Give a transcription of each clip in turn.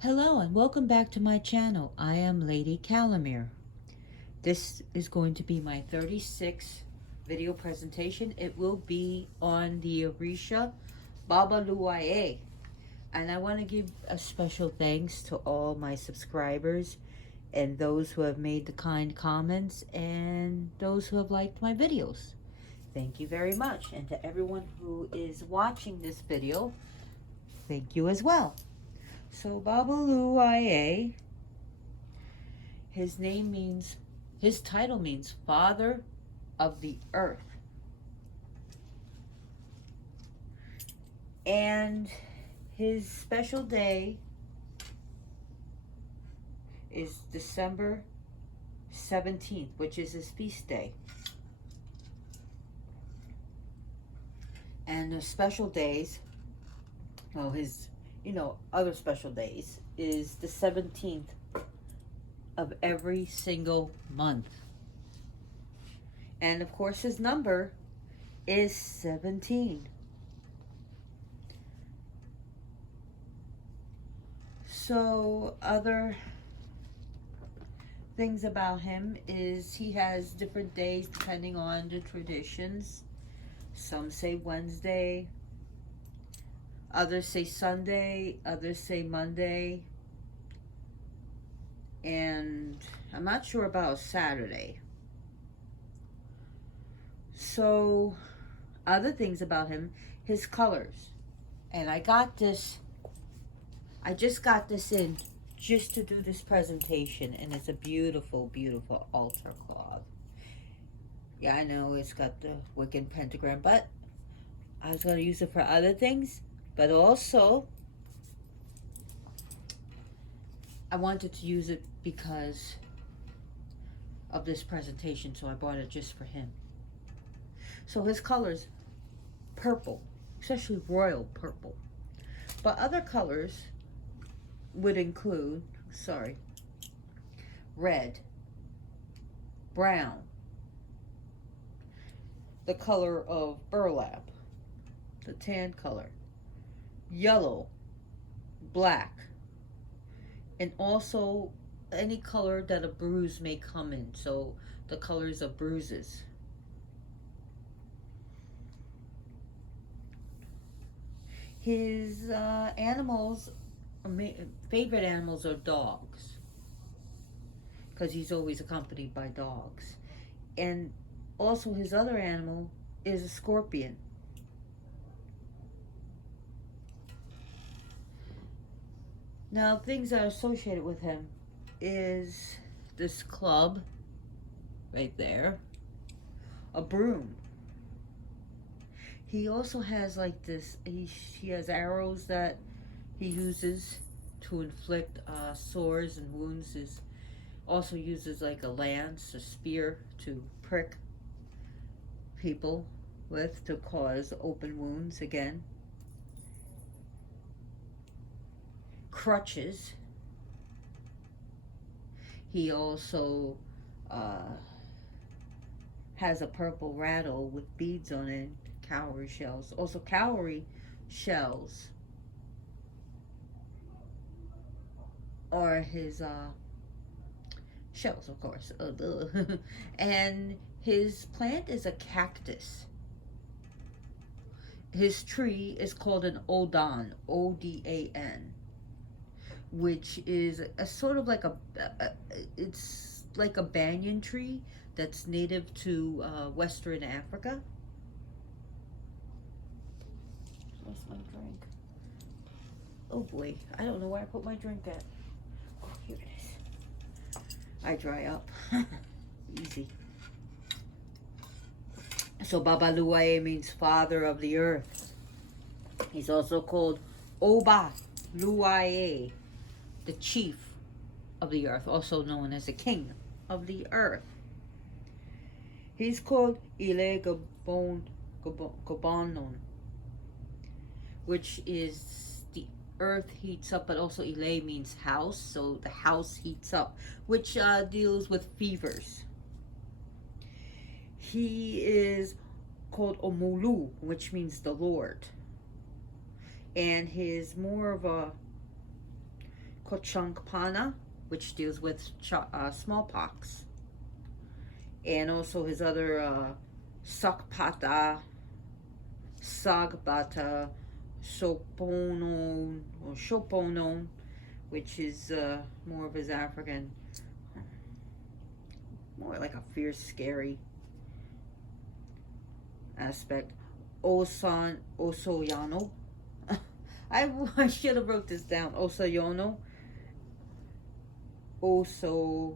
Hello and welcome back to my channel. I am Lady Calamere. This is going to be my 36th video presentation. It will be on the Orisha Babalu Aye. And I want to give a special thanks to all my subscribers and those who have made the kind comments and those who have liked my videos. Thank you very much. And to everyone who is watching this video, thank you as well. So Babalu Aye, his title means Father of the Earth. And his special day is December 17th, which is his feast day. And the special days, well, his, other special days is the 17th of every single month. And of course his number is 17. So other things about him is he has different days depending on the traditions. Some say Wednesday, others say Sunday, others say Monday, and I'm not sure about Saturday. So other things about him, his colors. And I just got this in just to do this presentation, and it's a beautiful, beautiful altar cloth. Yeah, I know it's got the Wiccan pentagram, but I was going to use it for other things, but also I wanted to use it because of this presentation, so I bought it just for him. So his colors, purple, especially royal purple. But other colors would include, red, brown, the color of burlap, the tan color, yellow, black, and also any color that a bruise may come in. So the colors of bruises. His favorite animals are dogs, because he's always accompanied by dogs. And also his other animal is a scorpion. Now, things that are associated with him is this club right there, a broom. He also has like this, he has arrows that he uses to inflict sores and wounds. He also uses like a lance, a spear to prick people with to cause open wounds again. Crutches. He also has a purple rattle with beads on it, cowrie shells. Also cowrie shells are his shells, of course. And his plant is a cactus. His tree is called an Odan, O-D-A-N, which is a sort of like it's like a banyan tree that's native to Western Africa. Where's my drink? Oh boy, I don't know where I put my drink at. Oh, here it is. I dry up. Easy. So Babalu Aye means Father of the Earth. He's also called Babalu Aye, the Chief of the Earth, also known as the King of the Earth. He's called Ile Gabonon, which is the earth heats up, but also Ile means house, so the house heats up, which deals with fevers. He is called Omulu, which means the Lord. And his more of a Kochankpana, which deals with smallpox. And also his other Sakpata, Sagbata, Sopono, or Shopono, which is more of his African, more like a fierce, scary aspect. Osoyano. I should have wrote this down. Osoyono. Osohin.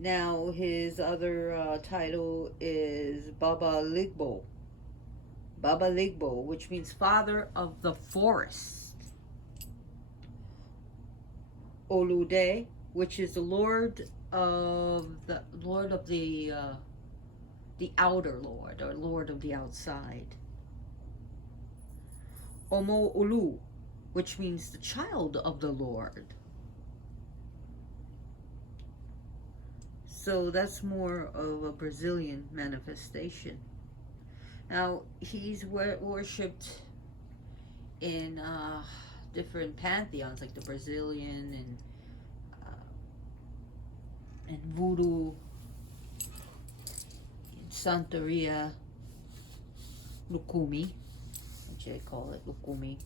Now his other title is Babaligbo. Babaligbo, which means father of the forest. Olude, which is the Lord of the outer Lord, or Lord of the outside. Omo Olu, which means the child of the Lord. So that's more of a Brazilian manifestation. Now, he's worshipped in different pantheons, like the Brazilian and Voodoo, in Santeria, Lukumi, which they call it Lukumi,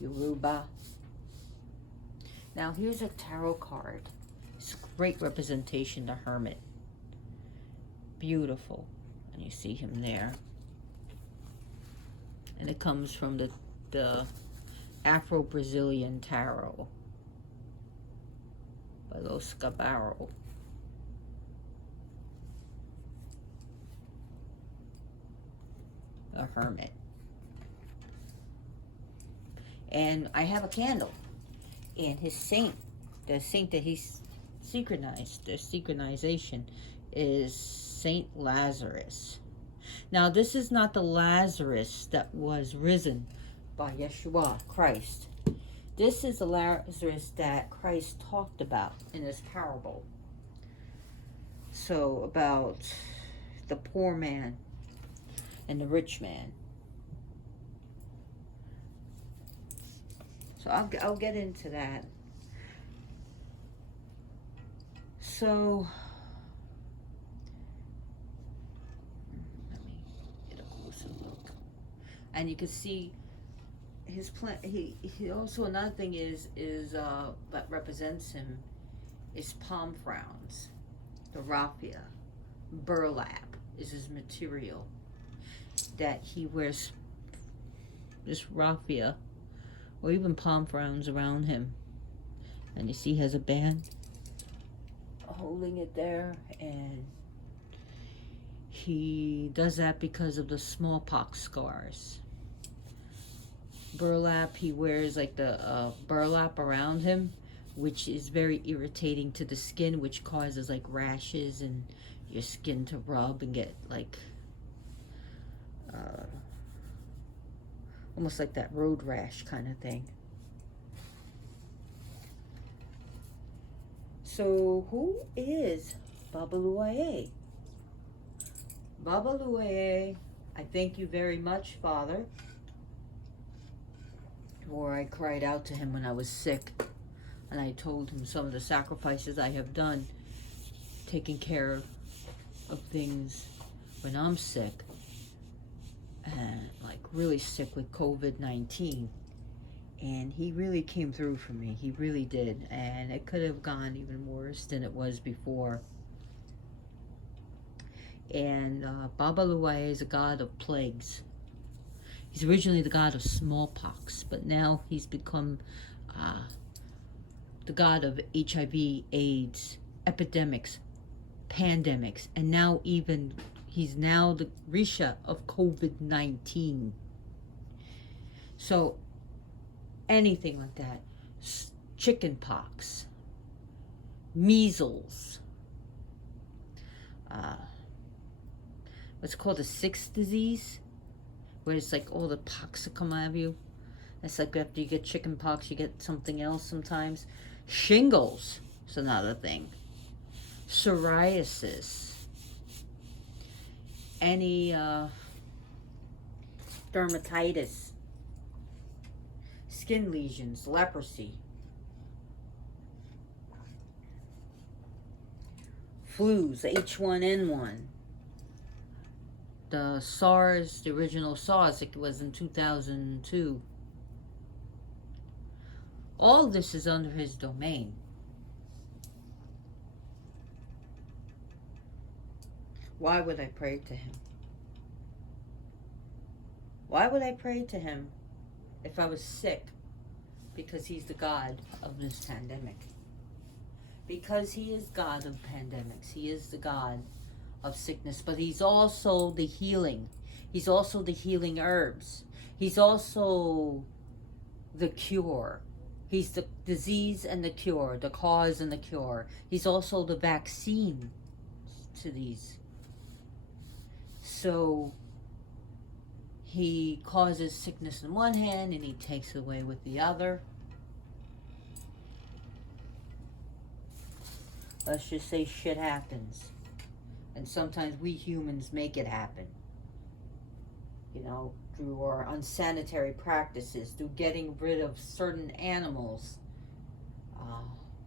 Yoruba. Now, here's a tarot card. It's a great representation, the Hermit. Beautiful. And you see him there. And it comes from the Afro-Brazilian Tarot by Los Cabaro. A hermit. And I have a candle. And his saint, the saint that he's synchronized, the synchronization, is Saint Lazarus. Now, this is not the Lazarus that was risen by Yeshua, Christ. This is the Lazarus that Christ talked about in this parable. So, about the poor man and the rich man. So, I'll get into that. So, let me get a closer look. And you can see his plant. He also, another thing is that represents him is palm fronds, the raffia, burlap is his material that he wears. This raffia, or even palm fronds around him, and you see he has a band holding it there, and he does that because of the smallpox scars. Burlap, he wears like the burlap around him, which is very irritating to the skin, which causes like rashes and your skin to rub and get like almost like that road rash kind of thing. So who is Babalu Aye? Babalu Aye, I thank you very much, Father, for I cried out to him when I was sick, and I told him some of the sacrifices I have done, taking care of things when I'm sick, and like really sick with COVID-19. And he really came through for me. He really did. And it could have gone even worse than it was before. And Babalu Aye is a god of plagues. He's originally the god of smallpox, but now he's become the god of HIV, AIDS, epidemics, pandemics, and now even he's now the Orisha of COVID-19. So anything like that, chicken pox, measles, what's called a sixth disease, where it's like all the pox that come out of you. It's like after you get chicken pox, you get something else sometimes. Shingles is another thing. Psoriasis. Any dermatitis skin lesions, leprosy, flus, H1N1, the SARS, the original SARS, it was in 2002. All of this is under his domain. Why would I pray to him? Why would I pray to him if I was sick? Because he's the God of this pandemic. Because he is God of pandemics. He is the God of sickness. But he's also the healing. He's also the healing herbs. He's also the cure. He's the disease and the cure, the cause and the cure. He's also the vaccine to these. So he causes sickness in one hand and he takes away with the other. Let's just say shit happens. And sometimes we humans make it happen. You know, through our unsanitary practices, through getting rid of certain animals.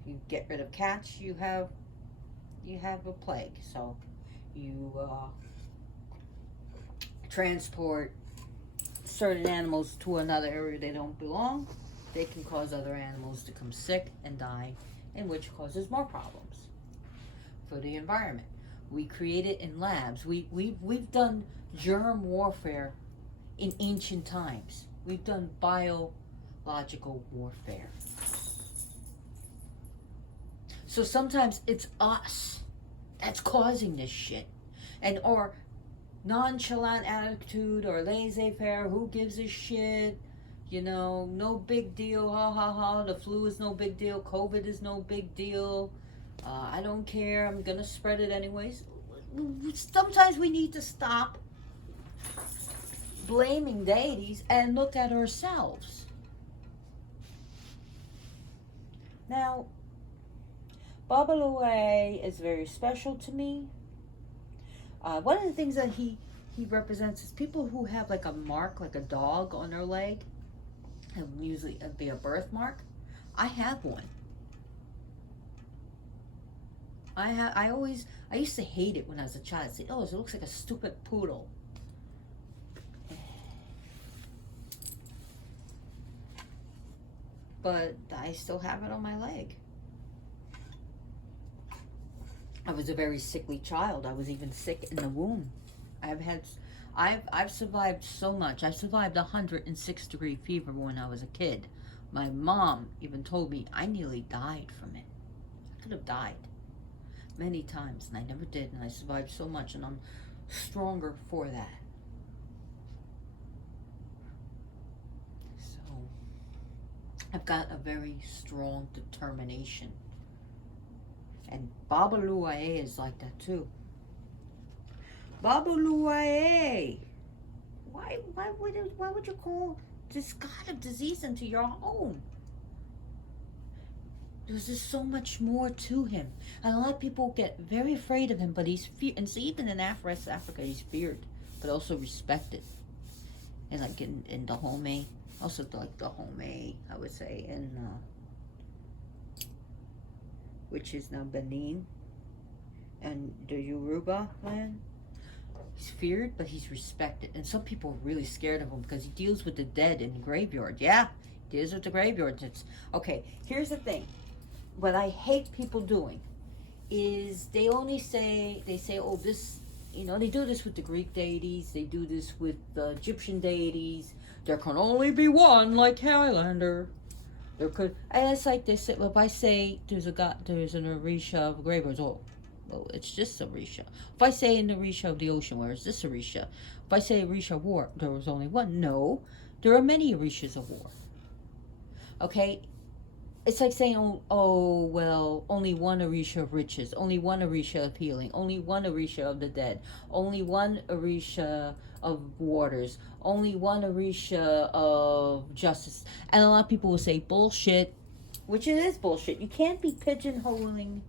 You get rid of cats, you have a plague. So you transport certain animals to another area they don't belong, they can cause other animals to come sick and die, and which causes more problems for the environment. We create it in labs. We've done germ warfare in ancient times. We've done biological warfare. So sometimes it's us that's causing this shit. And or nonchalant attitude or laissez-faire, who gives a shit, you know, no big deal, ha ha ha, the flu is no big deal, COVID is no big deal, I don't care, I'm gonna spread it anyways. Sometimes we need to stop blaming deities and look at ourselves. Now, Babalu Aye is very special to me. One of the things that he represents is people who have like a mark, like a dog on their leg. It would usually be a birthmark. I have one. I used to hate it when I was a child. I'd say, oh, it looks like a stupid poodle. But I still have it on my leg. I was a very sickly child. I was even sick in the womb. I've survived so much. I survived 106-degree fever when I was a kid. My mom even told me I nearly died from it. I could have died many times, and I never did, and I survived so much, and I'm stronger for that. So I've got a very strong determination. And Babalu Aye is like that too. Babalu Aye, why would you call this god of disease into your home? There's just so much more to him, and a lot of people get very afraid of him. But he's feared, and so even in West Africa, he's feared, but also respected. And like in Dahomey, also like Dahomey, I would say, in which is now Benin, and the Yoruba land. He's feared, but he's respected. And some people are really scared of him because he deals with the dead in the graveyard. Yeah, he deals with the graveyard. It's, okay, here's the thing. What I hate people doing is they say, oh, this, you know, they do this with the Greek deities. They do this with the Egyptian deities. There can only be one, like Highlander. There could, and it's like this. If I say there's an Orisha of graveyards, well, it's just Orisha. If I say in the Orisha of the ocean, where is this Orisha? If I say Orisha of war, there was only one. No, there are many Orishas of war. Okay, it's like saying, oh well, only one Orisha of riches, only one Orisha of healing, only one Orisha of the dead, only one Orisha of waters, only one Orisha of justice. And a lot of people will say bullshit, which it is bullshit. You can't be pigeonholing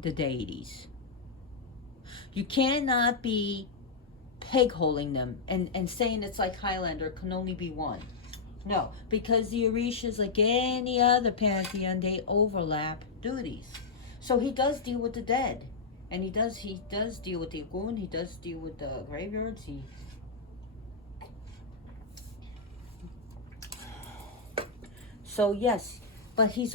the deities. You cannot be peg-holing them and saying it's like Highlander, can only be one. No, because the Orishas, like any other pantheon, they overlap duties. So he does deal with the dead, and he does deal with the Ogun. He does deal with the graveyards. So yes, but he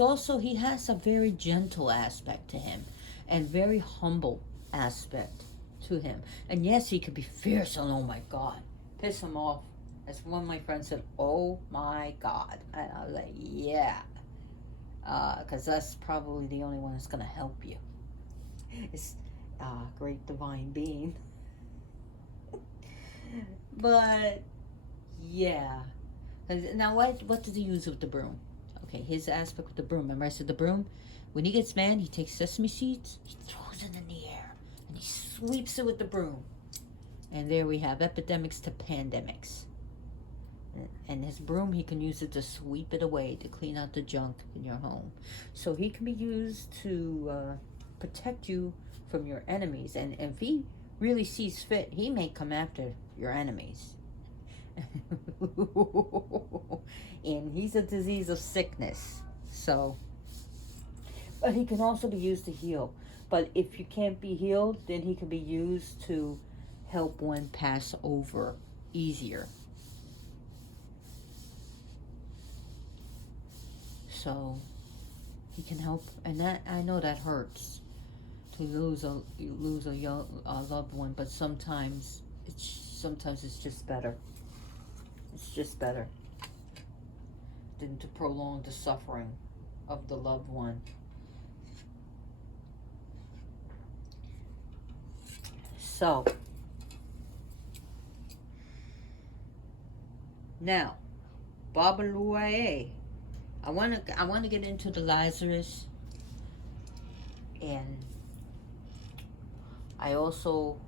has a very gentle aspect to him, and very humble aspect to him. And yes, he could be fierce, and oh my God, piss him off. As one of my friends said, "Oh my God," and I was like, "Yeah," because that's probably the only one that's gonna help you. It's great divine being. But yeah, now what does he use with the broom? Okay, his aspect with the broom. Remember I said the broom? When he gets mad, he takes sesame seeds, he throws it in the air, and he sweeps it with the broom. And there we have epidemics to pandemics. And his broom, he can use it to sweep it away, to clean out the junk in your home. So he can be used to protect you from your enemies. And if he really sees fit, he may come after your enemies. And he's a disease of sickness. So, but he can also be used to heal. But if you can't be healed, then he can be used to help one pass over easier. So he can help, and that, I know that hurts to lose a loved one, but sometimes it's just better. It's just better than to prolong the suffering of the loved one. So now, Babalu Aye. I want to get into the Lazarus, and I also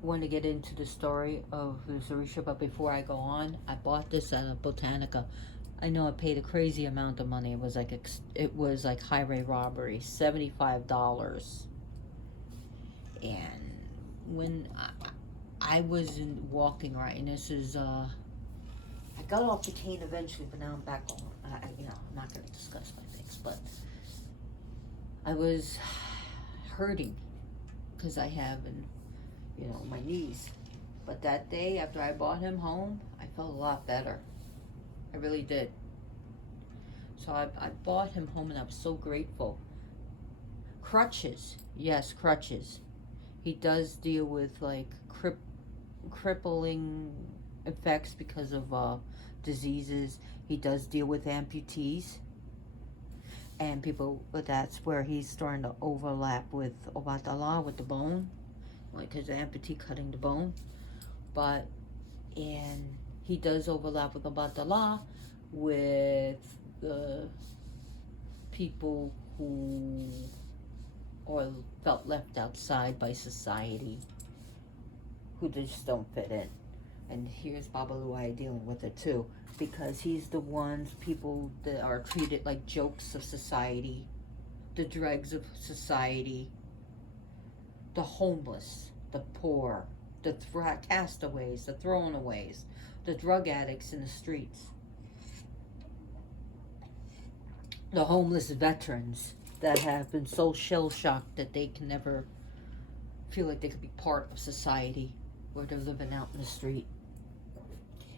want to get into the story of this Orisha. But before I go on, I bought this at a Botanica. I know I paid a crazy amount of money. It was like highway robbery, $75. And when I wasn't walking right, and this is I got off the cane eventually, but now I'm back on. I'm not going to discuss my things, but I was hurting because I have, my knees. But that day, after I brought him home, I felt a lot better. I really did. So I brought him home, and I was so grateful. Crutches. Yes, crutches. He does deal with, like, crippling effects because of diseases. He does deal with amputees. And people, but that's where he's starting to overlap with Obatala, with the bone. Like his amputee cutting the bone. And he does overlap with Obatala, with the people who felt left outside by society, who just don't fit in. And here's Babalu Aye dealing with it too, because he's the people that are treated like jokes of society, the dregs of society, the homeless, the poor, the castaways, the throwaways, the drug addicts in the streets, the homeless veterans that have been so shell-shocked that they can never feel like they could be part of society, where they're living out in the street.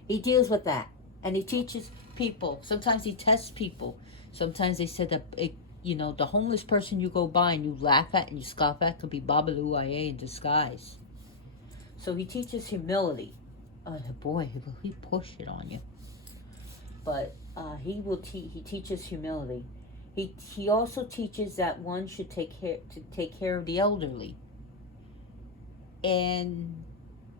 He deals with that, and he teaches people. Sometimes he tests people. Sometimes they said that the homeless person you go by and you laugh at and you scoff at could be Babalu Aye in disguise. So he teaches humility. Boy, he push it on you. But he teaches humility. He also teaches that one should take care of the elderly. And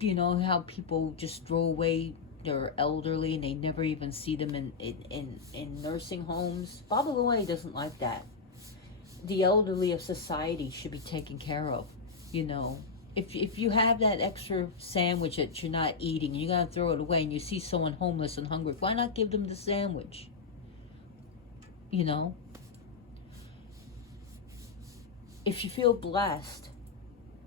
you know how people just throw away their elderly and they never even see them in nursing homes? Babalu Aye doesn't like that. The elderly of society should be taken care of. If you have that extra sandwich that you're not eating and you're going to throw it away, and you see someone homeless and hungry, why not give them the sandwich? If you feel blessed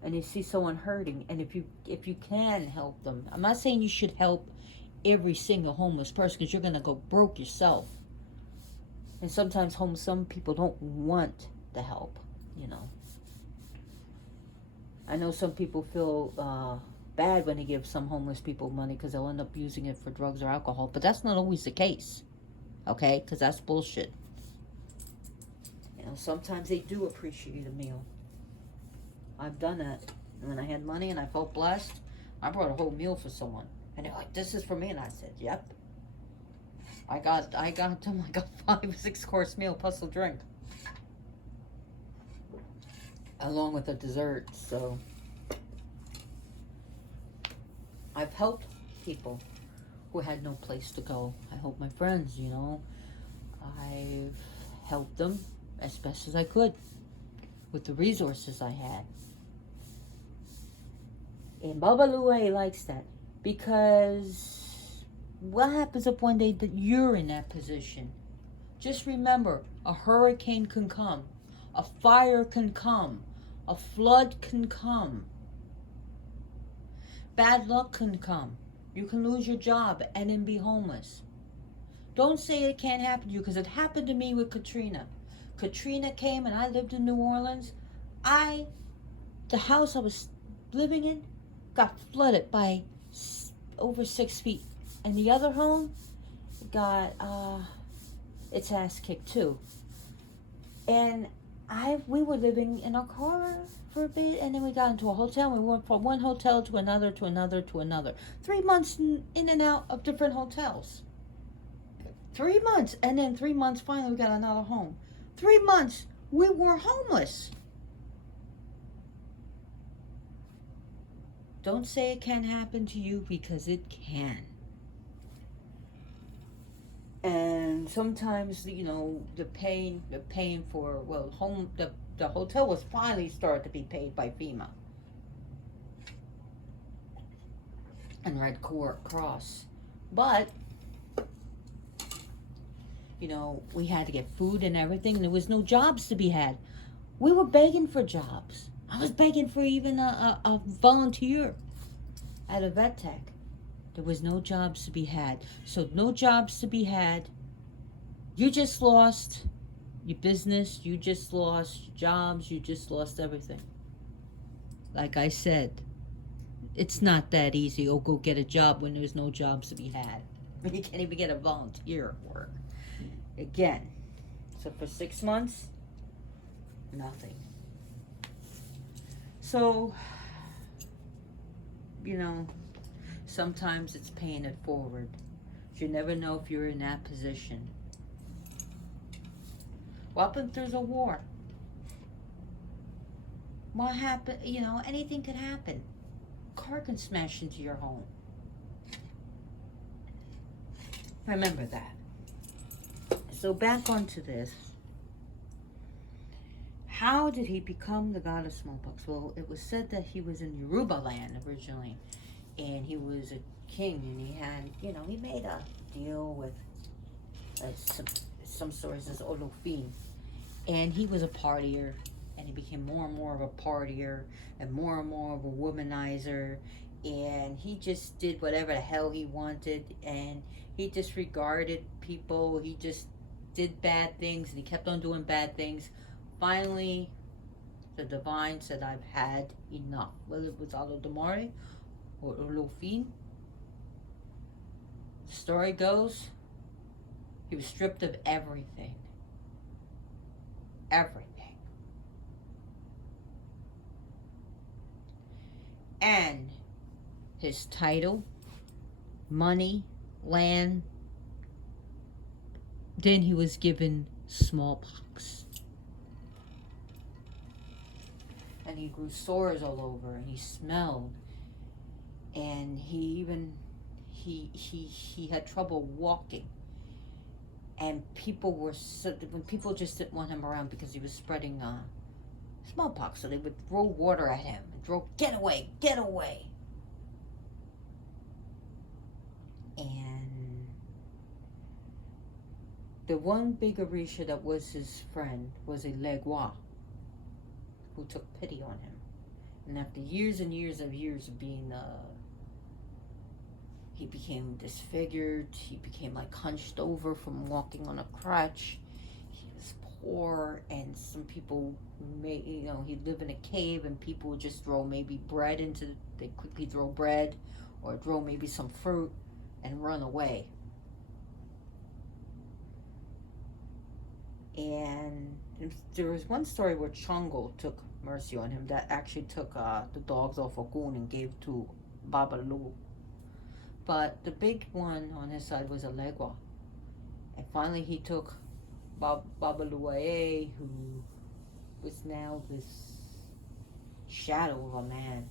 and you see someone hurting, and if you can help them, I'm not saying you should help every single homeless person, because you're going to go broke yourself. And sometimes some people don't want the help, you know. I know some people feel bad when they give some homeless people money because they'll end up using it for drugs or alcohol, but that's not always the case, okay? Because that's bullshit. You know, sometimes they do appreciate a meal. I've done that. When I had money and I felt blessed, I brought a whole meal for someone. And they're like, this is for me. And I said, yep. I got them like a 5 or 6 course meal plus a drink. Along with a dessert. So I've helped people who had no place to go. I helped my friends, you know. I've helped them as best as I could with the resources I had. And Babalu Aye likes that, because what happens if one day that you're in that position? Just remember, a hurricane can come, a fire can come, a flood can come, bad luck can come. You can lose your job and then be homeless. Don't say it can't happen to you, because it happened to me with Katrina. Katrina came and I lived in New Orleans. The house I was living in got flooded by over 6 feet. And the other home got its ass kicked too. And we were living in our car for a bit, and then we got into a hotel. We went from one hotel to another, to another, to another. 3 months in and out of different hotels. 3 months, and then 3 months finally we got another home. 3 months we were homeless. Don't say it can't happen to you, because it can. And sometimes, you know, the paying for, well, the hotel was finally started to be paid by FEMA and Red Cross. But, you know, we had to get food and everything, and there was no jobs to be had. We were begging for jobs. I was begging for even a volunteer at a vet tech. There was no jobs to be had. So no jobs to be had. You just lost your business. You just lost your jobs. You just lost everything. Like I said, it's not that easy. Oh, go get a job when there's no jobs to be had. You can't even get a volunteer work. Again. So for 6 months, nothing. So, you know, sometimes it's paying it forward. You never know if you're in that position. What happens if there's a war? What happened? You know, anything could happen. A car can smash into your home. Remember that. So back onto this. How did he become the god of smallpox? Well, it was said that he was in Yoruba land originally, and he was a king, and he had, you know, he made a deal with some sources, Olofin, and he was a partier, and he became more and more of a partier, and more of a womanizer, and he just did whatever the hell he wanted, and he disregarded people. He just did bad things, and he kept on doing bad things. Finally, the divine said, I've had enough. Whether it was Alodamare or Olofin. The story goes, he was stripped of everything. Everything. And his title, money, land. Then he was given smallpox. And he grew sores all over, and he smelled, and he had trouble walking, and when people just didn't want him around because he was spreading smallpox, so they would throw water at him and get away, get away. And the one big Orisha that was his friend was a Legua, who took pity on him. And after years and years of being he became disfigured. He became like hunched over from walking on a crutch. He was poor, and some people may, he'd live in a cave, and people would just throw maybe bread into, they quickly throw bread or throw maybe some fruit and run away. And there was one story where Chongo took mercy on him, that actually took the dogs off a goon and gave to Babalu. But the big one on his side was Alegua. And finally he took Babalu Aye, who was now this shadow of a man,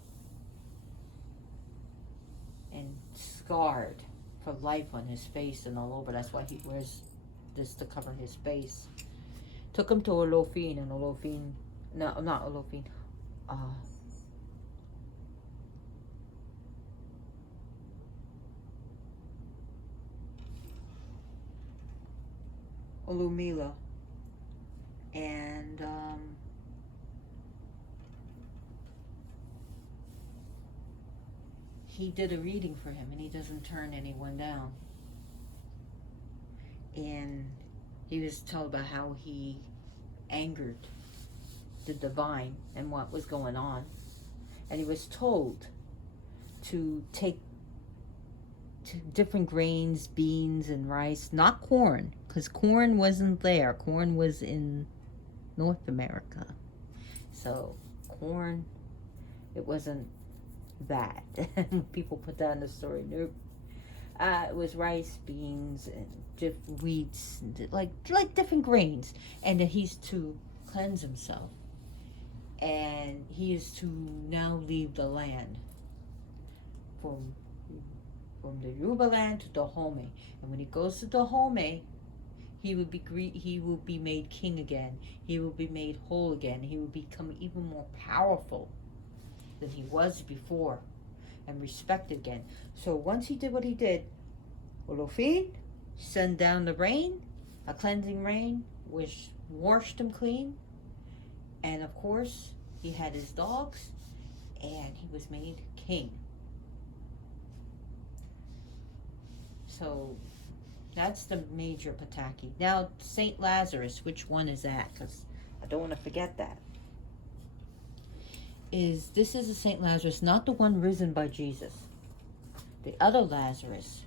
and scarred for life on his face and all over. That's why he wears this to cover his face. Took him to Olofin, and Olofin, no, not Olofin, Olumila, and he did a reading for him, and he doesn't turn anyone down. And he was told about how he angered the divine and what was going on, and he was told to take different grains, beans and rice, not corn, because corn wasn't there. Corn was in North America, so corn, it wasn't that. People put that in the story. Nope. It was rice, beans, and different wheats, and like different grains, and he's to cleanse himself, and he is to now leave the land from the Yoruba land to Dahomey. And when he goes to Dahomey, he will be made king again. He will be made whole again. He will become even more powerful than he was before, and respected again. So once he did what he did, Olofin sent down the rain, a cleansing rain, which washed him clean. And of course, he had his dogs, and he was made king. So that's the major Pataki. Now, Saint Lazarus, which one is that? Because I don't want to forget that. This is a Saint Lazarus, not the one risen by Jesus. The other Lazarus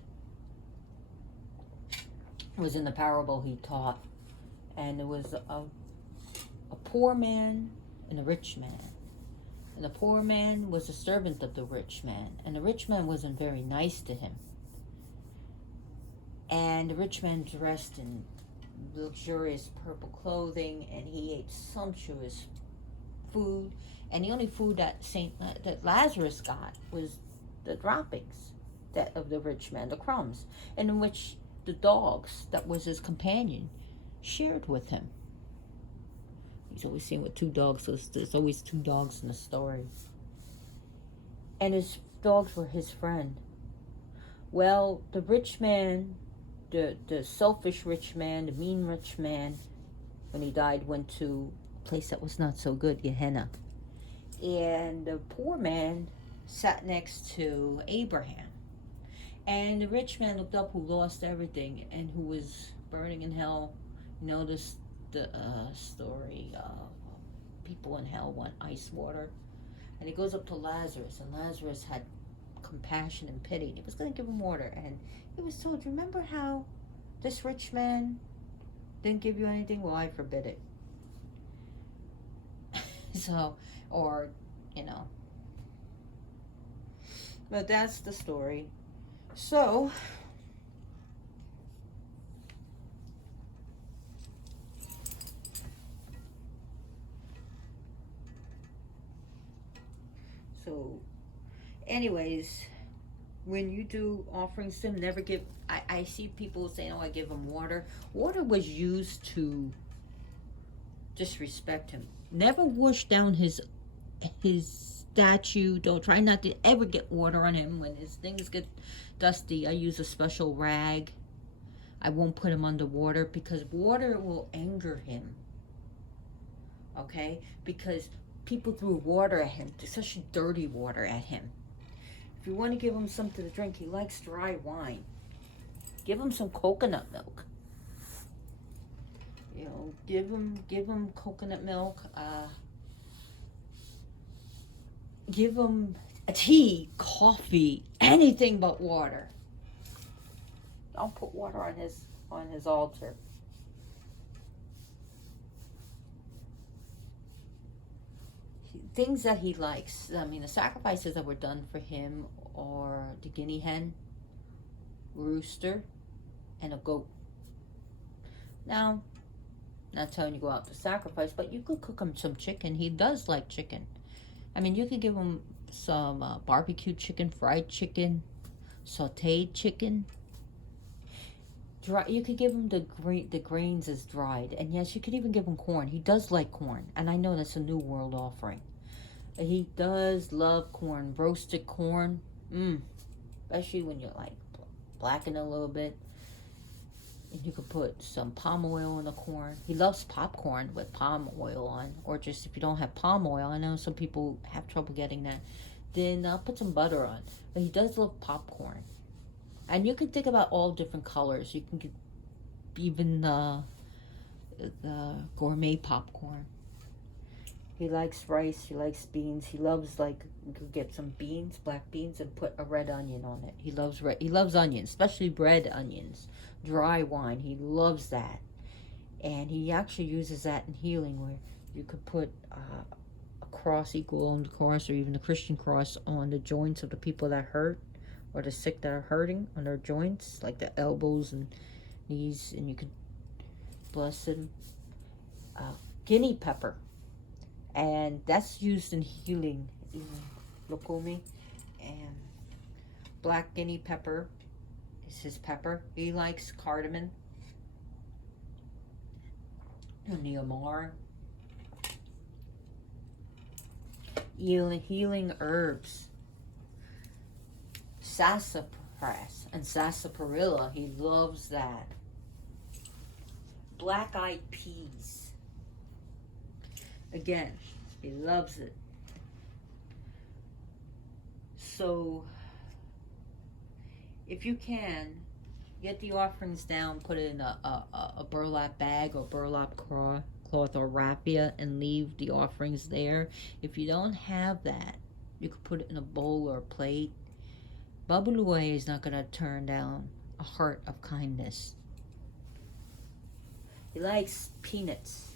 was in the parable he taught, and there was a poor man and a rich man. And the poor man was a servant of the rich man, and the rich man wasn't very nice to him. And the rich man dressed in luxurious purple clothing, and he ate sumptuous food. And the only food that Lazarus got was the droppings of the rich man, the crumbs, and in which the dogs, that was his companion, shared with him. He's always seen with two dogs, so there's always two dogs in the story. And his dogs were his friend. Well, the rich man, the selfish rich man, the mean rich man, when he died, went to a place that was not so good, Gehenna. And the poor man sat next to Abraham. And the rich man looked up, who lost everything and who was burning in hell. Noticed the story of people in hell want ice water. And he goes up to Lazarus, and Lazarus had compassion and pity. He was going to give him water, and he was told, remember how this rich man didn't give you anything? Well, I forbid it. So, or, but that's the story. So, anyways, when you do offerings to him, never give, I see people saying, oh, I give him water. Water was used to disrespect him. Never wash down his statue. Don't try not to ever get water on him. When his things get dusty, I use a special rag. I won't put him under water, because water will anger him. Okay? Because people threw water at him, especially dirty water at him. If you want to give him something to drink, he likes dry wine. Give him some coconut milk. You know, give him coconut milk. Give him a tea, coffee, anything but water. Don't put water on his altar. Things that he likes. I mean, the sacrifices that were done for him are the guinea hen, rooster, and a goat. Now, not telling you to go out to sacrifice, but you could cook him some chicken. He does like chicken. I mean, you could give him some barbecue chicken, fried chicken, sauteed chicken. Dry. You could give him the grains as dried, and yes, you could even give him corn. He does like corn, and I know that's a New World offering. He does love corn, roasted corn. Especially when you're like blacken it a little bit. And you could put some palm oil in the corn. He loves popcorn with palm oil on, or just if you don't have palm oil. I know some people have trouble getting that. Then put some butter on. But he does love popcorn. And you can think about all different colors. You can get even the gourmet popcorn. He likes rice. He likes beans. He loves, like, you could get some beans, black beans, and put a red onion on it. He loves onions, especially red onions. Dry wine. He loves that. And he actually uses that in healing, where you could put a cross, equal on the cross, or even a Christian cross on the joints of the people that hurt, or the sick that are hurting on their joints, like the elbows and knees, and you could bless them. Guinea pepper, and that's used in healing. Lukumi, and black guinea pepper is his pepper. He likes cardamom, neomar, healing herbs. Sassafras and sarsaparilla, he loves that. Black-eyed peas. Again, he loves it. So, if you can, get the offerings down, put it in a burlap bag or burlap cloth or raffia, and leave the offerings there. If you don't have that, you could put it in a bowl or a plate. Babalu Aye is not going to turn down a heart of kindness. He likes peanuts,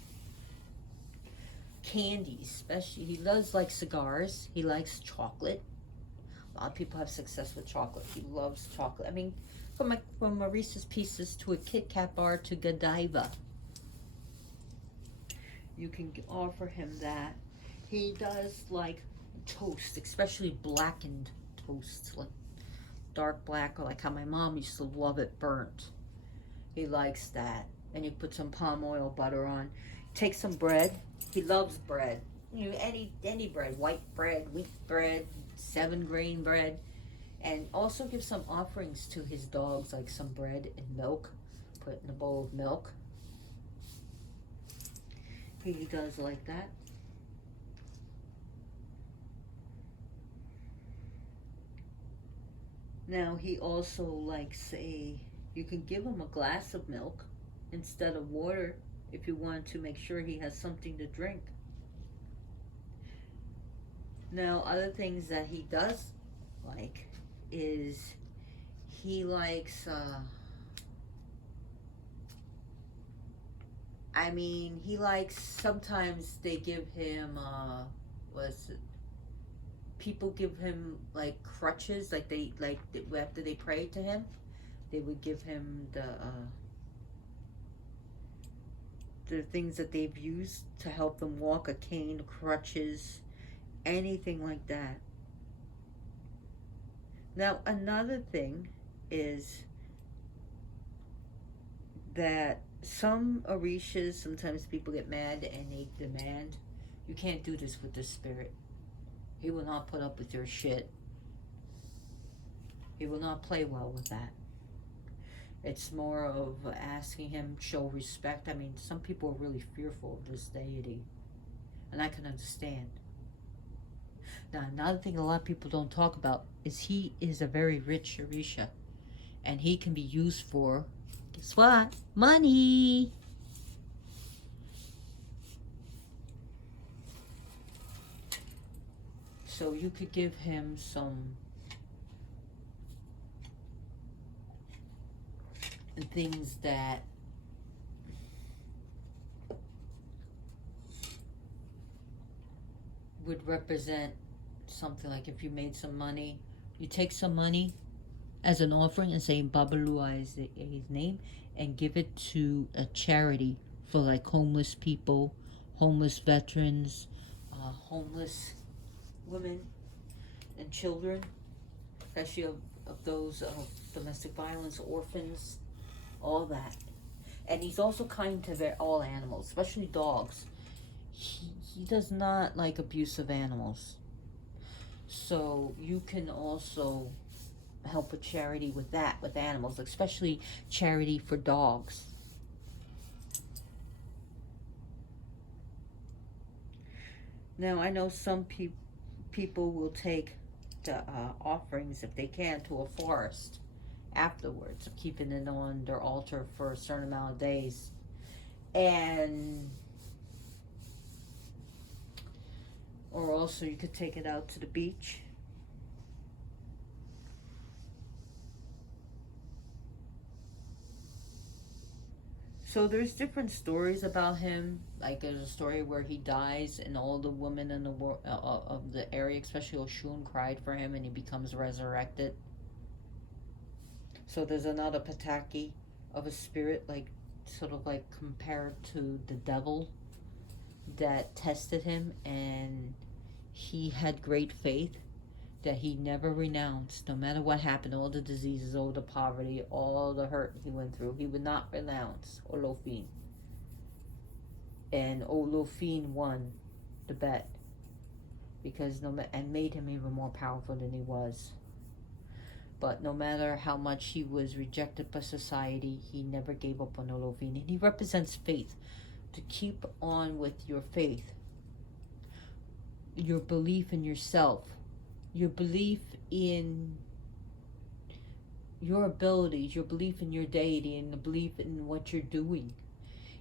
candies, especially. He loves like cigars. He likes chocolate. A lot of people have success with chocolate. He loves chocolate. I mean, from a Reese's Pieces to a Kit Kat bar to Godiva, you can offer him that. He does like toast, especially blackened toast, like dark black, or like how my mom used to love it burnt. He likes that. And you put some palm oil butter on. Take some bread. He loves bread. You know, any bread, white bread, wheat bread, 7-grain bread. And also give some offerings to his dogs, like some bread and milk. Put in a bowl of milk. He does like that. Now, he also likes you can give him a glass of milk instead of water if you want to make sure he has something to drink. Now, other things that he does like is he likes, he likes, sometimes they give him, people give him like crutches, after they pray to him, they would give him the things that they've used to help them walk, a cane, crutches, anything like that. Now, another thing is that some Orishas, sometimes people get mad and they demand, you can't do this with the spirit. He will not put up with your shit. He will not play well with that. It's more of asking him, show respect. I mean, some people are really fearful of this deity, and I can understand. Now, another thing a lot of people don't talk about is he is a very rich Orisha. And he can be used for, guess what? Money! So you could give him some things that would represent something like if you made some money, you take some money as an offering and say Babalu Aye is his name, and give it to a charity for like homeless people, homeless veterans, homeless women and children, especially of those of domestic violence, orphans, all that. And he's also kind to all animals, especially dogs. He does not like abusive animals. So you can also help a charity with that, with animals, especially charity for dogs. Now, I know some people will take the offerings, if they can, to a forest afterwards, keeping it on their altar for a certain amount of days. And or also you could take it out to the beach. So there's different stories about him. Like there's a story where he dies, and all the women in the world of the area, especially Oshun, cried for him, and he becomes resurrected. So there's another Pataki of a spirit, like sort of like compared to the devil, that tested him, and he had great faith that he never renounced, no matter what happened, all the diseases, all the poverty, all the hurt he went through. He would not renounce Olofin. And Olofin won the bet because and made him even more powerful than he was. But no matter how much he was rejected by society, he never gave up on Olofin. And he represents faith. To keep on with your faith, your belief in yourself, your belief in your abilities, your belief in your deity, and the belief in what you're doing.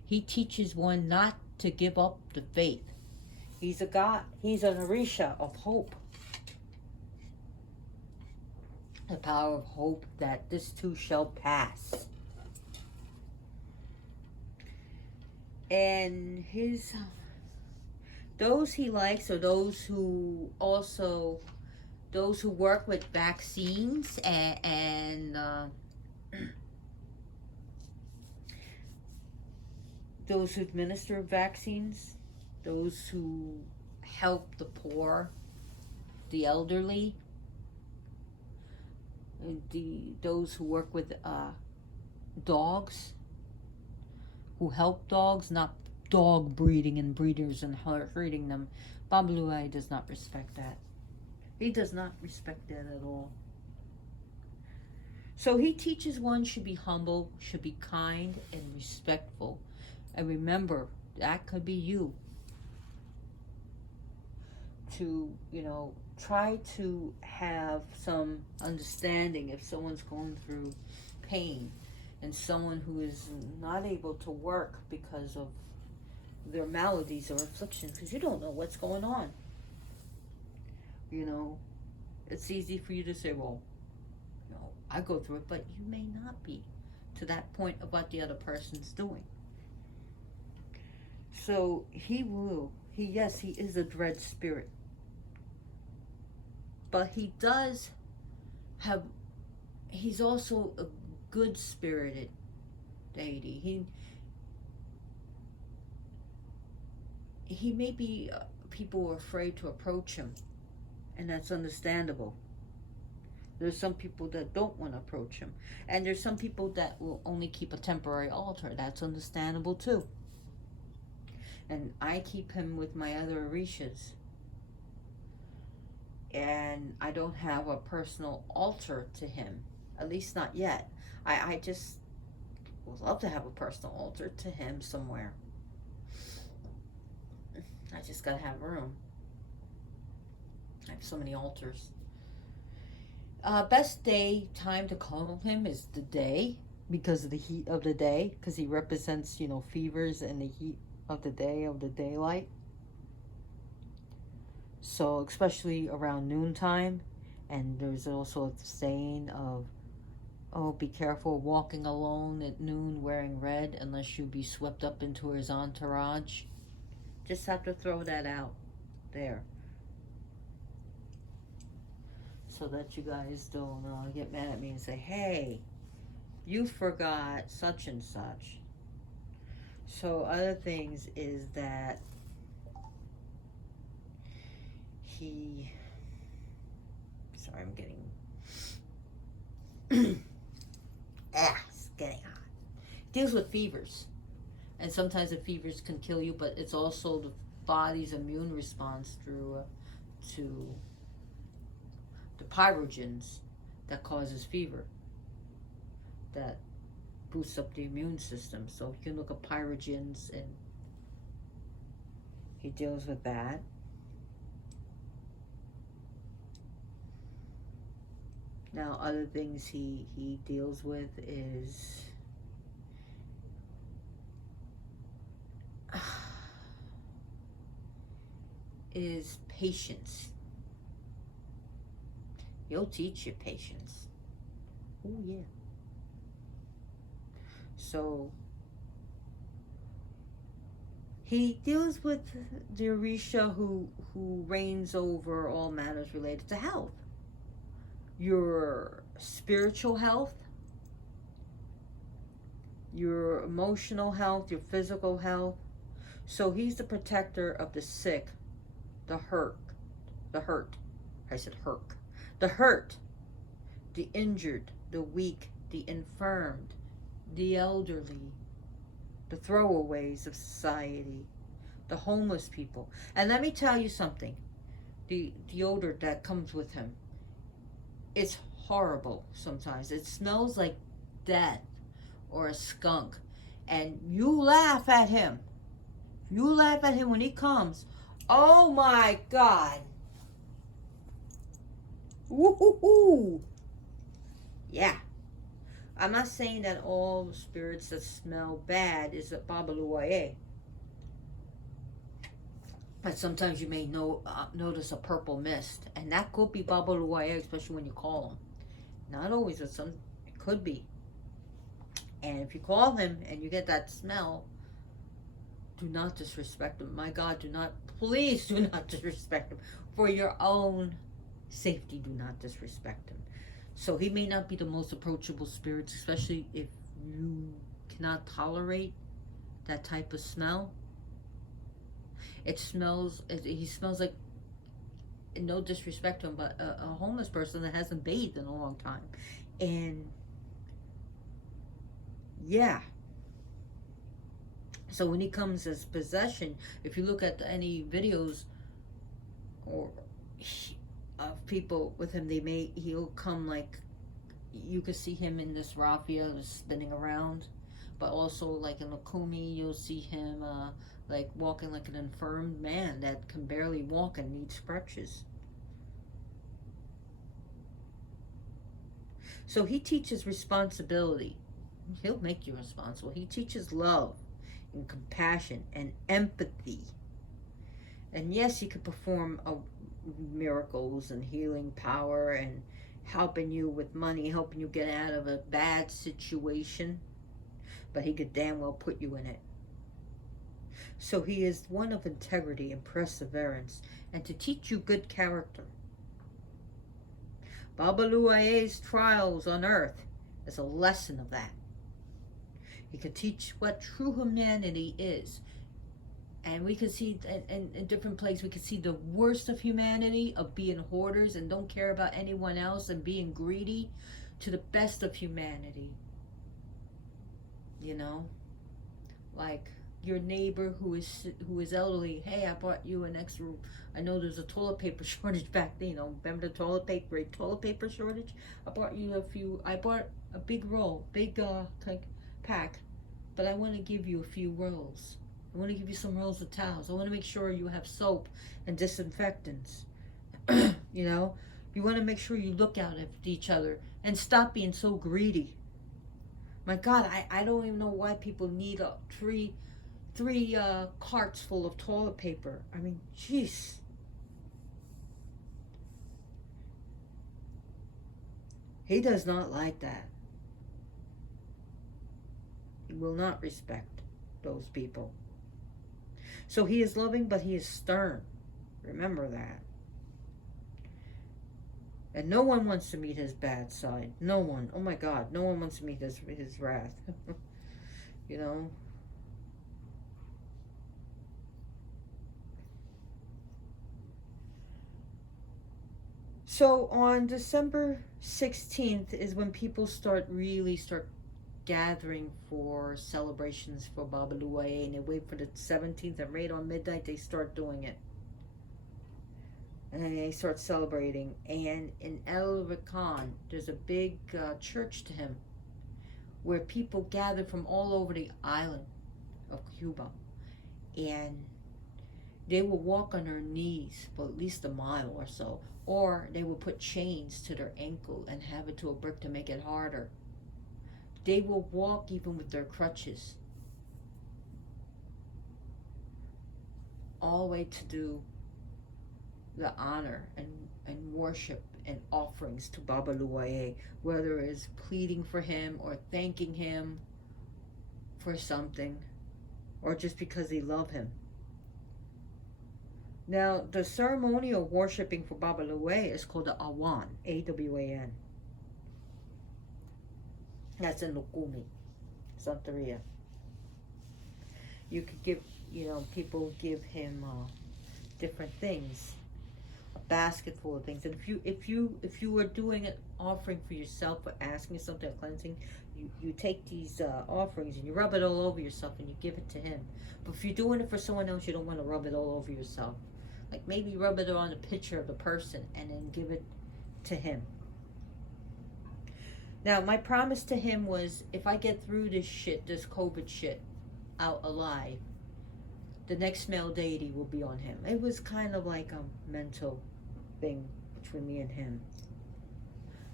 He teaches one not to give up the faith. He's a God. He's an Orisha of hope. The power of hope that this too shall pass. And those he likes are those who work with vaccines and those who administer vaccines, those who help the poor, the elderly, those who work with dogs, who help dogs, not dog breeding and breeders and hurting them. Babalu Aye does not respect that. He does not respect that at all. So he teaches one should be humble, should be kind and respectful. And remember, that could be you. To, try to have some understanding if someone's going through pain, and someone who is not able to work because of their maladies or afflictions, because you don't know what's going on. It's easy for you to say, well, I go through it, but you may not be to that point of what the other person's doing. So he is a dread spirit. But he's also a good-spirited deity. He may be, people are afraid to approach him, and that's understandable. There's some people that don't want to approach him, and there's some people that will only keep a temporary altar. That's understandable too. And I keep him with my other Orishas, and I don't have a personal altar to him, at least not yet. I just would love to have a personal altar to him somewhere. I just gotta have room. I have so many altars. Best day time to call him is the day, because of the heat of the day, because he represents, fevers and the heat of the day, of the daylight. So especially around noontime, and there's also a saying of, oh, be careful walking alone at noon wearing red, unless you be swept up into his entourage. Just have to throw that out there, so that you guys don't get mad at me and say, hey, you forgot such and such. So other things is that I'm getting it's getting hot. Deals with fevers, and sometimes the fevers can kill you, but it's also the body's immune response through to the pyrogens that causes fever, that boosts up the immune system. So you can look at pyrogens, and he deals with that. Now, other things he deals with is patience. He'll teach you patience. Oh yeah. So he deals with the Orisha who reigns over all matters related to health. Your spiritual health, your emotional health, your physical health. So he's the protector of the sick, the hurt, I said hurt, the hurt, the injured, the weak, the infirmed, the elderly, the throwaways of society, the homeless people. And let me tell you something, the odor that comes with him, it's horrible sometimes. It smells like death or a skunk. And you laugh at him. You laugh at him when he comes. Oh my God. Woo-hoo-hoo. Yeah. I'm not saying that all spirits that smell bad is a Babalu Aye. But sometimes you may notice a purple mist, and that could be Babalu Aye, especially when you call him. Not always, but it could be. And if you call him and you get that smell, do not disrespect him. My God, please do not disrespect him. For your own safety, do not disrespect him. So he may not be the most approachable spirit, especially if you cannot tolerate that type of smell. He smells like, no disrespect to him, but a homeless person that hasn't bathed in a long time. And yeah. So when he comes as possession, if you look at any videos of people with him, he'll come like, you could see him in this raffia spinning around, but also like in Lakumi, you'll see him like walking like an infirmed man that can barely walk and needs crutches. So he teaches responsibility. He'll make you responsible. He teaches love and compassion and empathy. And yes, he could perform miracles and healing power and helping you with money, helping you get out of a bad situation, but he could damn well put you in it. So he is one of integrity and perseverance, and to teach you good character. Babalu Aye's trials on earth is a lesson of that. He could teach what true humanity is. And we could see in different places, we could see the worst of humanity, of being hoarders and don't care about anyone else and being greedy, to the best of humanity. You know? Like your neighbor who is elderly. Hey, I bought you an extra. I know there's a toilet paper shortage back then. Remember the great toilet paper shortage? I bought you a few. I bought a big roll, big pack, but I want to give you a few rolls. I want to give you some rolls of towels. I want to make sure you have soap and disinfectants. You know, you want to make sure you look out at each other and stop being so greedy. My God, I don't even know why people need three carts full of toilet paper. I mean, jeez. He does not like that. He will not respect those people. So he is loving, but he is stern. Remember that. And no one wants to meet his bad side. No one. Oh my God. No one wants to meet his wrath. You know? So on December 16th is when people really start gathering for celebrations for Babalu Aye, and they wait for the 17th, and right on midnight they start doing it. And they start celebrating. And in El Rican, there's a big church to him where people gather from all over the island of Cuba. And they will walk on their knees for at least a mile or so. Or they will put chains to their ankle and have it to a brick to make it harder. They will walk even with their crutches. All the way to do the honor and worship and offerings to Babalu Aye, whether it's pleading for him or thanking him for something, or just because they love him. Now, the ceremonial worshiping for Babalu Aye is called the Awan, A-W-A-N. That's in Lukumi, Santeria. You could give, people give him different things, a basket full of things. And if you were doing an offering for yourself or asking something, a cleansing, you take these offerings and you rub it all over yourself and you give it to him. But if you're doing it for someone else, you don't want to rub it all over yourself. Like maybe rub it on a picture of the person and then give it to him. Now, my promise to him was, if I get through this COVID shit, out alive, the next male deity will be on him. It was kind of like a mental thing between me and him.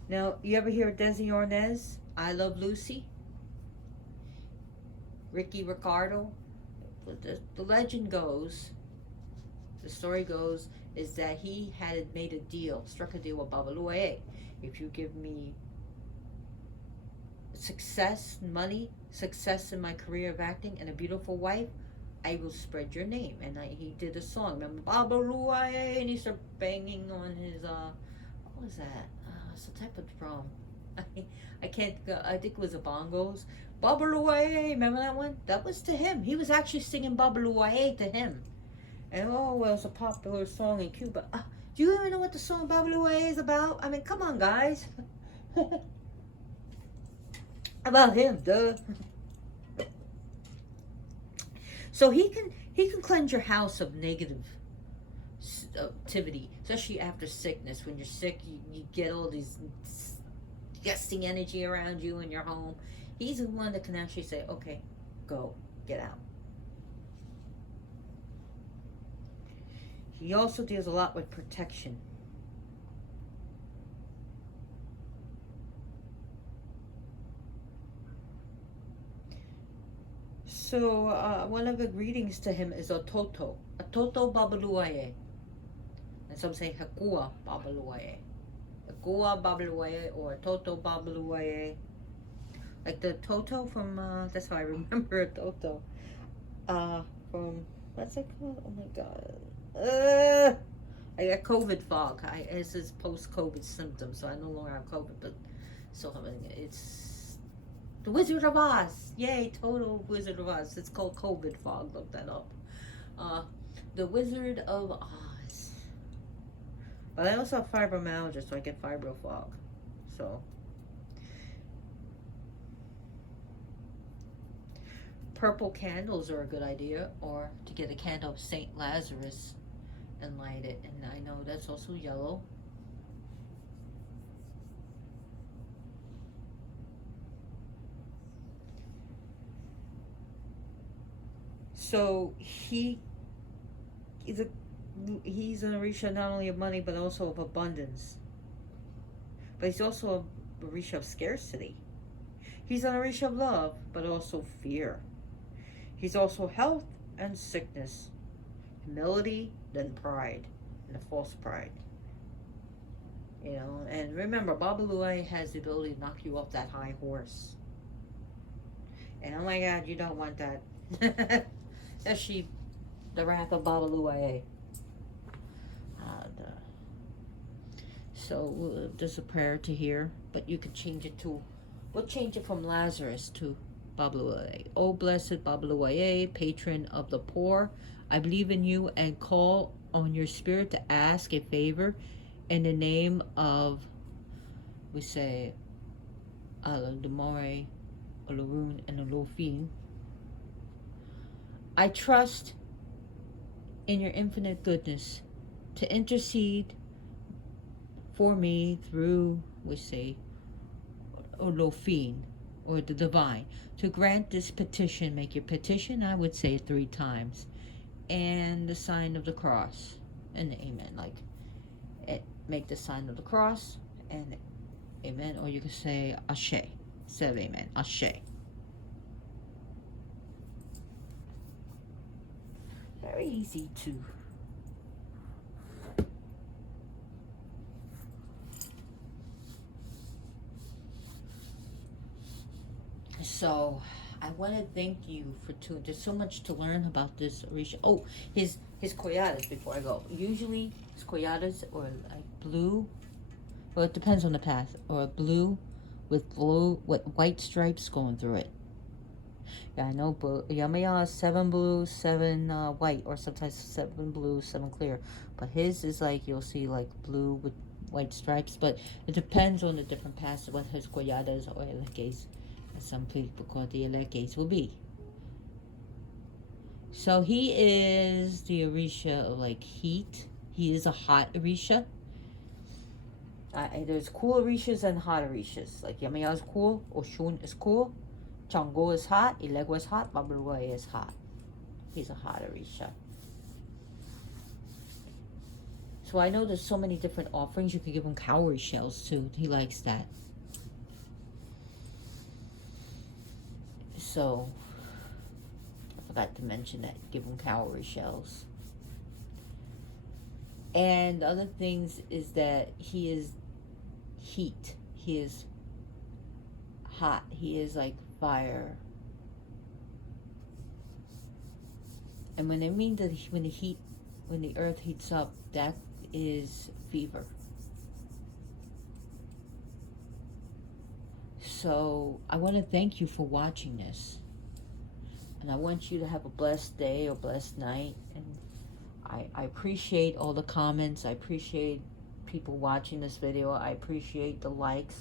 Now, you ever hear of Desi Arnaz? I Love Lucy? Ricky Ricardo? The legend goes, the story goes, is that he had made a deal, struck a deal with Babalu Aye. If you give me success, money, success in my career of acting, and a beautiful wife, I will spread your name. And he did a song, remember, Babalu Aye, and he started banging on his, what was that? It's a type of drum. I can't, I think it was a bongos. Babalu Aye, remember that one? That was to him. He was actually singing Babalu Aye to him. And well, it's a popular song in Cuba. Do you even know what the song Babalu Aye is about? I mean, come on, guys. About him, duh. So he can cleanse your house of negative activity, especially after sickness. When you're sick, you get all these disgusting energy around you in your home. He's the one that can actually say, okay, go, get out. He also deals a lot with protection. So one of the greetings to him is a toto Babalu Aye. And some say Hakua Babalu Aye. Hakua Babalu Aye or Toto Babalu Aye. Like the Toto from, that's how I remember a Toto. From, what's it called? Oh my God. I got COVID fog. This is post-COVID symptoms, so I no longer have COVID, but still having it. It's The Wizard of Oz. Yay, total Wizard of Oz. It's called COVID fog. Look that up. The Wizard of Oz. But I also have fibromyalgia, so I get fibro fog. So. Purple candles are a good idea. Or to get a candle of Saint Lazarus and light it. And I know that's also yellow. So he is he's an Orisha not only of money but also of abundance. But he's also a Orisha of scarcity. He's an Orisha of love, but also fear. He's also health and sickness, humility, then pride, and a false pride. You know, and remember, Babalu Aye has the ability to knock you off that high horse. And oh my God, you don't want that. That's the wrath of Babalu Aye. So there's a prayer to hear, but you can change it to, we'll change it from Lazarus to Babalu Aye. Oh, blessed Babalu Aye, patron of the poor, I believe in you and call on your spirit to ask a favor in the name of, we say, Aladamore, Alarun, and Alofin. I trust in your infinite goodness to intercede for me through, we say, Olofin, or the divine, to grant this petition. Make your petition, I would say it 3 times, and the sign of the cross, and amen. Like, make the sign of the cross, and amen, or you can say Ashe, instead of amen, Ashe. Very easy to. So, I want to thank you for tuning. There's so much to learn about this Orisha. Oh, his koyadas before I go. Usually, his koyadas are like blue. Well, it depends on the path. Or blue with white stripes going through it. Yeah, I know. Yamaya 7 blue, 7 white, or sometimes 7 blue, 7 clear. But his is like, you'll see like blue with white stripes. But it depends on the different paths, what his koyadas or eleques, as some people call the eleques, will be. So he is the Orisha of like heat. He is a hot Orisha. There's cool Orishas and hot Orishas. Like Yamaya is cool, Oshun is cool, Chango is hot, Ilegwa is hot, Babalu Aye is hot. He's a hot Orisha. So I know there's so many different offerings. You can give him cowrie shells too. He likes that. So I forgot to mention that. Give him cowrie shells. And the other things is that he is heat. He is hot. He is like fire. And when I mean that when the earth heats up, that is fever. So I want to thank you for watching this. And I want you to have a blessed day or blessed night. And I appreciate all the comments. I appreciate people watching this video. I appreciate the likes.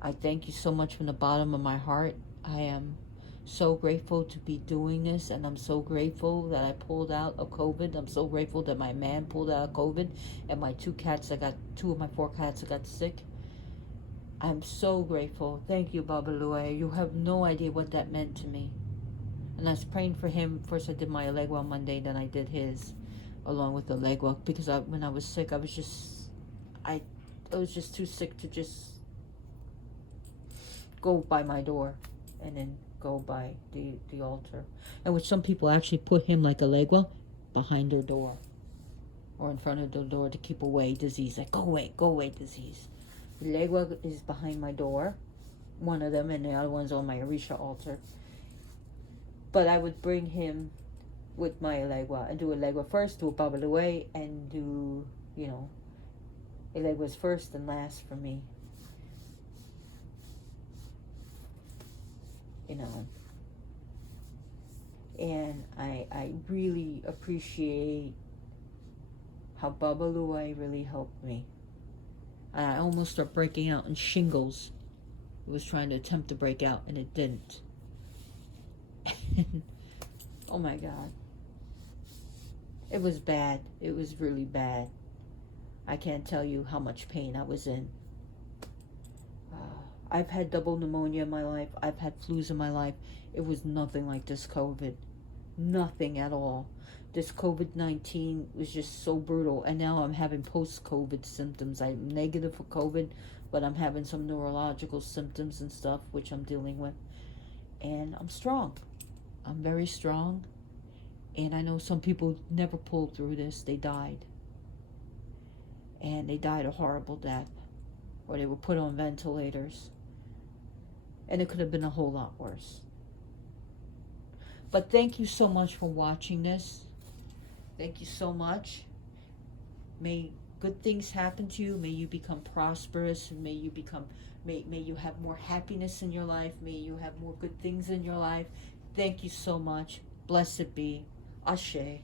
I thank you so much from the bottom of my heart. I am so grateful to be doing this, and I'm so grateful that I pulled out of COVID. I'm so grateful that my man pulled out of COVID, and my 2 of my 4 cats that got sick. I'm so grateful. Thank you, Babalu Aye. You have no idea what that meant to me. And I was praying for him. First I did my Legua on Monday, then I did his along with the Legua, because when I was sick, I was just too sick to just go by my door and then go by the altar. And which some people actually put him like a Legua behind their door or in front of the door to keep away disease. Like, go away disease. The Legua is behind my door, one of them, and the other one's on my Orisha altar. But I would bring him with my Elegua and do Elegua first, do a Babalu Aye, and do, Elegua's first and last for me. And I really appreciate how Babalu Aye really helped me. I almost started breaking out in shingles. It was trying to attempt to break out, and it didn't. Oh my God. It was bad. It was really bad. I can't tell you how much pain I was in. I've had double pneumonia in my life. I've had flus in my life. It was nothing like this COVID. Nothing at all. This COVID-19 was just so brutal. And now I'm having post-COVID symptoms. I'm negative for COVID, but I'm having some neurological symptoms and stuff, which I'm dealing with. And I'm strong. I'm very strong. And I know some people never pulled through this. They died. And they died a horrible death. Or they were put on ventilators. And it could have been a whole lot worse. But thank you so much for watching this. Thank you so much. May good things happen to you. May you become prosperous. May you become, may you have more happiness in your life. May you have more good things in your life. Thank you so much. Blessed be. Ashe.